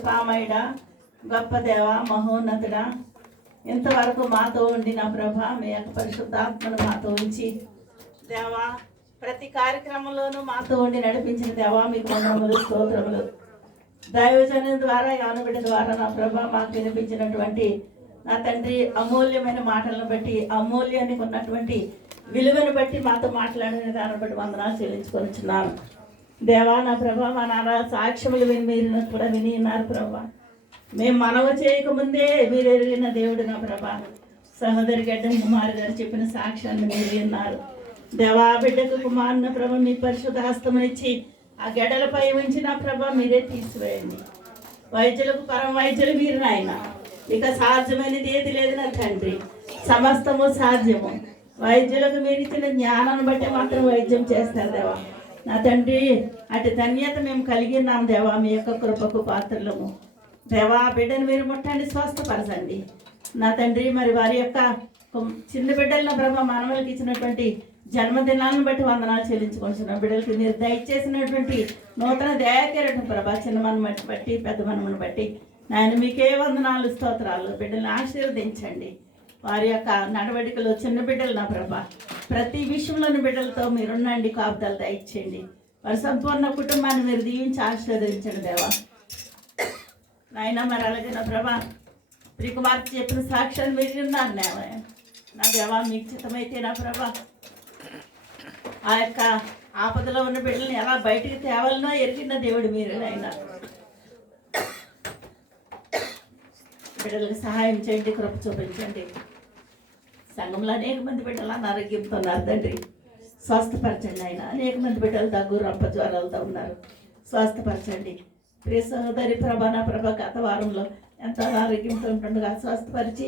తండ్రి గొప్ప దేవ మహోన్నతుడ. ఇంతవరకు మాతో ఉండి నా ప్రభ మీ యొక్క పరిశుద్ధాత్మను మాతో ఉంచి దేవా ప్రతి కార్యక్రమంలోనూ మాతో ఉండి నడిపించిన దేవా మీకు వందనములు స్తోత్రములు. దైవజనం ద్వారా యానబిడ్డ ద్వారా నా ప్రభ మాకు వినిపించినటువంటి నా తండ్రి అమూల్యమైన మాటలను బట్టి అమూల్యానికి ఉన్నటువంటి విలువను బట్టి మాతో మాట్లాడిన దాన్ని బట్టి వందనాలు చెల్లించుకొనిచున్నాను దేవా నా ప్రభా మా నాన్న సాక్ష్యములు విని మీరు కూడా విని ఉన్నారు ప్రభా. మేము మనవ చేయకముందే మీరు ఎరిగిన దేవుడు నా ప్రభా. సహోదరి గడ్డ కుమారు గారు చెప్పిన సాక్ష్యాన్ని మీరు విన్నారు దేవా బిడ్డకు కుమారున ప్రభ మీ పరిశుద్ధ హస్తమునిచ్చి ఆ ఉంచి ఉంచిన ప్రభ మీరే తీసివేయండి. వైద్యులకు పరం వైద్యులు మీరు నాయన. ఇక సాధ్యమైనది ఏది లేదు నా తండ్రి. సమస్తము సాధ్యము. వైద్యులకు మీరు ఇచ్చిన జ్ఞానాన్ని బట్టి మాత్రం వైద్యం చేస్తారు దేవా. నా తండ్రి అటు ధన్యత మేము కలిగి ఉన్నాం దేవా మీ యొక్క కృపకు పాత్రలము. దేవా బిడ్డను మీరు ముట్టండి స్వస్థపరచండి. నా తండ్రి మరి వారి యొక్క చిన్న బిడ్డలను బ్రహ్మ మానవులకి ఇచ్చినటువంటి జన్మదినాలను బట్టి వందనాలు చెల్లించుకుంటున్నాం. బిడ్డలకి మీరు దయచేసినటువంటి నూతన దయాకేరటం ప్రభా చిన్న మనమని బట్టి పెద్ద మనమును బట్టి. నాయన మీకే వందనాలు స్తోత్రాలు. బిడ్డల్ని ఆశీర్వదించండి. వారి యొక్క నడవడికలో చిన్న బిడ్డలు నా ప్రభ. ప్రతి విషయంలోని బిడ్డలతో మీరున్నండి కాపుదలు దయచేయండి. వారి సంపూర్ణ కుటుంబాన్ని మీరు దీవించి ఆశీర్వదించండి దేవా. నాయన మరి అలాగే నా ప్రభా ప్రియకుమార్తె చెప్పిన సాక్ష్యాలు మీరు ఉన్నారు నేవా నా దేవా మీకు చిత్తమైతే నా ప్రభా ఆ యొక్క ఆపదలో ఉన్న బిడ్డల్ని ఎలా బయటికి తేవాలనో ఎరిగిన దేవుడు మీరు నాయన. బిడ్డలకు సహాయం చేయండి కృప చూపించండి. సంఘంలో అనేక మంది బిడ్డలు అనారోగ్యంతో ఉన్నారు తండ్రి. స్వస్థపరచండి ఆయన. అనేక మంది బిడ్డలు దగ్గు రంప జ్వరాలతో ఉన్నారు. స్వస్థపరచండి. ప్రియ సహోదరి ప్రభా నా ప్రభ గత వారంలో ఎంత అనారోగ్యంతో ఉంటుండగా స్వస్థపరిచి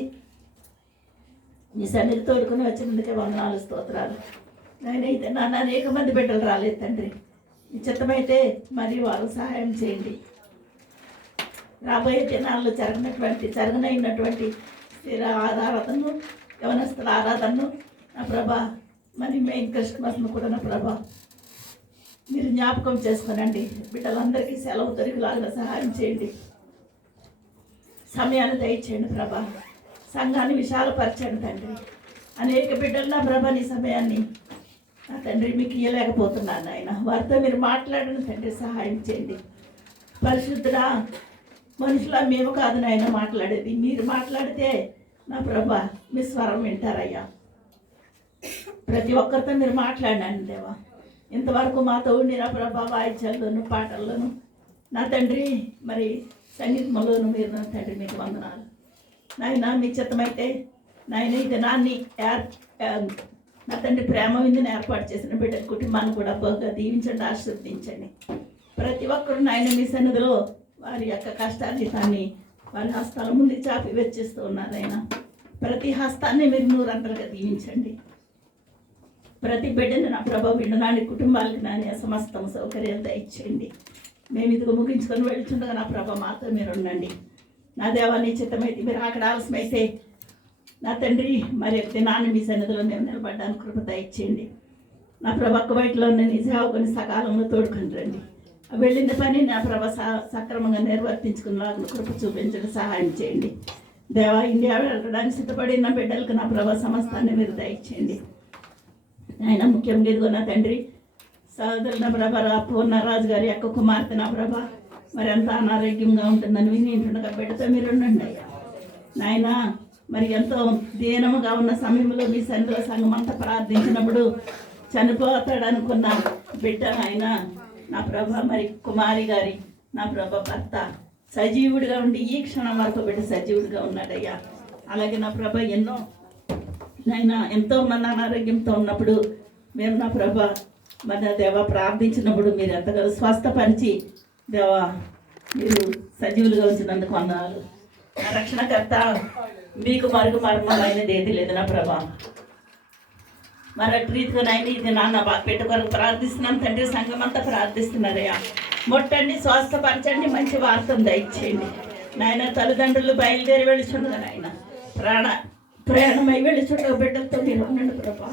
మీ సన్నిధి తోడుకుని వచ్చినందుకే వందనాలు స్తోత్రాలు. నేనైతే నన్ను అనేక మంది బిడ్డలు రాలేదు తండ్రి. నిశ్చితమైతే మరి వారు సహాయం చేయండి. రాబోయే దినాల్లో జరగనటువంటి జరగనైనటువంటి స్థిర ఆధారతను యవనస్తుల ఆరాధనను నా ప్రభా మరి మెయిన్ క్రిస్మస్ను కూడా నా ప్రభా మీరు జ్ఞాపకం చేసుకునండి. బిడ్డలందరికీ సెలవు దొరికిలాగా సహాయం చేయండి. సమయాన్ని దయచేయండి ప్రభా. సంఘాన్ని విశాలపరచండి తండ్రి. అనేక బిడ్డలు నా ప్రభా నీ సమయాన్ని నా తండ్రి మీకు ఇవ్వలేకపోతున్నాను ఆయన వారితో మీరు మాట్లాడిన తండ్రి సహాయం చేయండి. పరిశుద్ధుడా మనుషుల మేము కాదు నాయన మాట్లాడేది. మీరు మాట్లాడితే నా ప్రభా మీ స్వరం వింటారయ్యా. ప్రతి ఒక్కరితో మీరు మాట్లాడినాను దేవా. ఇంతవరకు మాతో ఉండి నా ప్రభా వాయిద్యాల్లోను పాటల్లోను నా తండ్రి మరి సంగీతంలోను మీరు నా తండ్రి మీకు వందనాలు. నాయన మీ చిత్తమైతే నాయన ఈ దినాన్ని ఏర్ నా తండ్రి ప్రేమ విందుని ఏర్పాటు చేసిన బిడ్డ కుటుంబాన్ని కూడా బాగా దీవించండి ఆశీర్వదించండి. ప్రతి ఒక్కరు నాయన మీ సన్నిధిలో వారి యొక్క కష్టాన్ని వారి హస్తాల ముందు చాపి వెచ్చిస్తూ ఉన్నారు ఆయన. ప్రతి హస్తాన్ని మీరు నూరంతలుగా దీవించండి. ప్రతి బిడ్డని నా ప్రభావ వినడానికి కుటుంబాలకి నాని సమస్తం సౌకర్యాలు దయచేయండి. మేము ఇదిగో ముగించుకొని వెళ్తుండగా నా ప్రభ మాతో మీరు ఉండండి. నా దేవా చిత్తమైతే మీరు అక్కడ ఆలస్యమైతే నా తండ్రి మరి యొక్క దినాన్ని మీ సన్నిధిలో మేము నిలబడ్డానికి కృప దయచేయండి. నా ప్రభ బయటలో నీ సేవకుని సకాలంలో తోడుకొని రండి. వెళ్ళిన పని నా ప్రభ సక్రమంగా నిర్వర్తించుకునేలాగా కృప చూపించడం సహాయం చేయండి. దేవా ఇండియా వెళ్ళడానికి సిద్ధపడిన బిడ్డలకు నా ప్రభ సమస్తాన్ని మీరు దయచేయండి. ఆయన ముఖ్యంగా ఇదిగో నా తండ్రి సహోదరు నా ప్రభ రా- పూర్ణరాజు గారి యొక్క కుమార్తె నా ప్రభ మరి ఎంత అనారోగ్యంగా ఉంటుందని విని ఇంటుండగా బిడ్డతో మీరు ఉండండి అయ్యా. నాయన మరి ఎంతో దీనముగా ఉన్న సమయంలో మీ సన్నిధిలో సంఘం అంతా ప్రార్థించినప్పుడు చనిపోతాడు అనుకున్న బిడ్డ ఆయన నా ప్రభ మరి కుమారి గారి నా ప్రభ భర్త సజీవుడిగా ఉండి ఈ క్షణం వరకు బిడ్డ సజీవుడిగా ఉన్నాడయ్యా. అలాగే నా ప్రభ ఎన్నో నాయన ఎంతో మంది అనారోగ్యంతో ఉన్నప్పుడు మేము నా ప్రభ మన దేవ ప్రార్థించినప్పుడు మీరు ఎంతగా స్వస్థపరిచి దేవా మీరు సజీవులుగా ఉంచినందుకు అన్నారు నా రక్షణకర్త మీకు మరుగు మర్మమైనది ఏది లేదు నా ప్రభా. మరొక రీతిగా నాయన ఇది నాన్న పెట్టుకొని ప్రార్థిస్తున్నాను తండ్రి సంఘం అంతా ప్రార్థిస్తున్నారయ్యా ముట్టండి స్వస్థపరచండి మంచి వార్తను దయచేయండి. నాయన తల్లిదండ్రులు బయలుదేరి వెళ్ళిచుండగా నాయన. ప్రాణ ప్రయాణమై వెళ్ళిచుండగా బిడ్డలతో మీరు ఉండండి ప్రభా.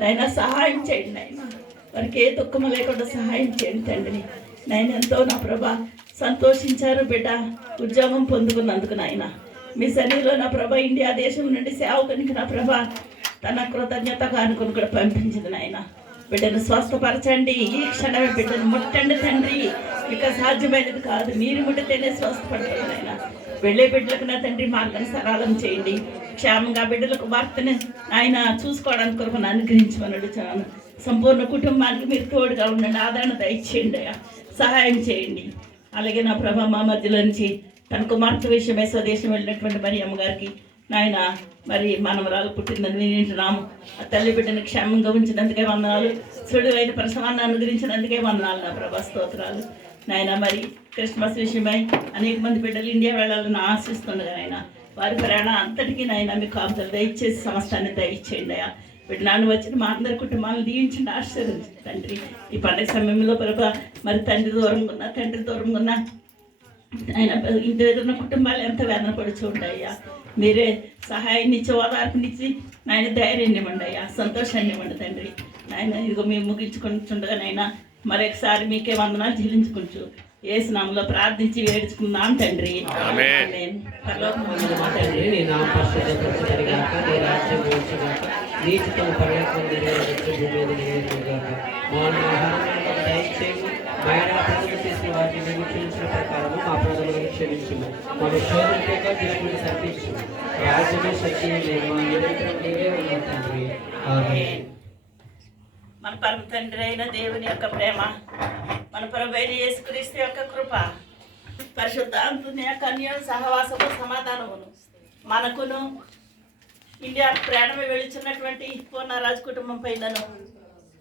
నాయన సహాయం చేయండి నాయన. వారికి ఏ దుఃఖము లేకుండా సహాయం చేయండి తండ్రి. నాయన ఎంతో నా ప్రభా సంతోషించారు బిడ్డ. ఉద్యోగం పొందుకున్నందుకు నాయన. మీ సన్నిధిలో నా ప్రభ ఇండియా దేశం నుండి సేవకునికి నా ప్రభ తన కృతజ్ఞతగా అనుకుని కూడా పంపించింది నాయన. బిడ్డను స్వస్థపరచండి. ఈ క్షణమే బిడ్డను ముట్టండి తండ్రి. ఇక సాధ్యమైనది కాదు. మీరు ముట్టితేనే స్వస్థపడతారు నాయన. వెళ్ళే బిడ్డలకు నా తండ్రి మార్గం సరళం చేయండి. క్షేమంగా బిడ్డలకు భర్తను ఆయన చూసుకోవడానికి కొరకు అనుగ్రహించమని అడుగుతున్నాను. సంపూర్ణ కుటుంబానికి మీరు తోడుగా ఉండండి. ఆదరణ దయచేయండి సహాయం చేయండి. అలాగే నా ప్రభా మా మధ్యలో నుంచి తన కుమార్తె విషయమై స్వదేశం వెళ్ళినటువంటి మరి అమ్మగారికి నాయన మరి మనవరాలు పుట్టిందని వింటున్నాము. ఆ తల్లి బిడ్డని క్షేమంగా ఉంచినందుకే వందనాలు. సుడువైన ప్రసవాన్ని అనుగ్రహించినందుకే వందనాలు నా ప్రభా స్తోత్రాలు. నాయన మరి క్రిస్మస్ విషయమై అనేక మంది బిడ్డలు ఇండియా వెళ్ళాలని ఆశిస్తుండగా నాయన వారి ప్రయాణం అంతటికీ నాయన మీకు కాపుదలు దయచేసి సమస్తాన్ని దయచేయండి అయ్యా. బిడ్డనాన్ని వచ్చిన మా అందరి కుటుంబాలను దీవించండి ఆశీర్వదించండి తండ్రి. ఈ పండగ సమయంలో ప్రభా మరి తండ్రి దూరంగా ఉన్న తండ్రి దూరంగా ఉన్న ఆయన ఇంటి దగ్గర ఉన్న కుటుంబాలు ఎంత వేదన పడుచు ఉంటాయ్యా మీరే సహాయాన్ని ఇచ్చి ఓదార్పునిచ్చి నాయన ధైర్యాన్ని ఇవ్వండి అయ్యా సంతోషాన్ని ఇవ్వండి తండ్రి. నాయన ఇదిగో మేము ముగించుకుంటుండగా నాయన మరొకసారి మీకే వందనాలు చెల్లించుకుంటూ ఏ స్నామంలో ప్రార్థించి తండ్రి. తండ్రి. నీ మేము క్షమించిన ప్రకారము మా క్షమించుము మా రాజ్యమే నిరంతరం నీవే ఉన్న తండ్రి. ఆమేన్. మన పరమ తండ్రి అయిన దేవుని యొక్క ప్రేమ మన పరమైన యేసుక్రీస్తు యొక్క కృప పరిశుద్ధాంతుని యొక్క అన్యం సహవాసము సమాధానమును మనకును ఇండియా ప్రయాణమే వెళుచున్నటువంటి పూర్ణరాజు కుటుంబం పైనను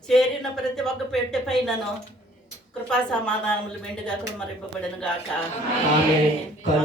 చేరిన ప్రతి ఒక్క పెట్టె పైనను కృపా సమాధానములు మెండుగా కుమరింపబడిన గాక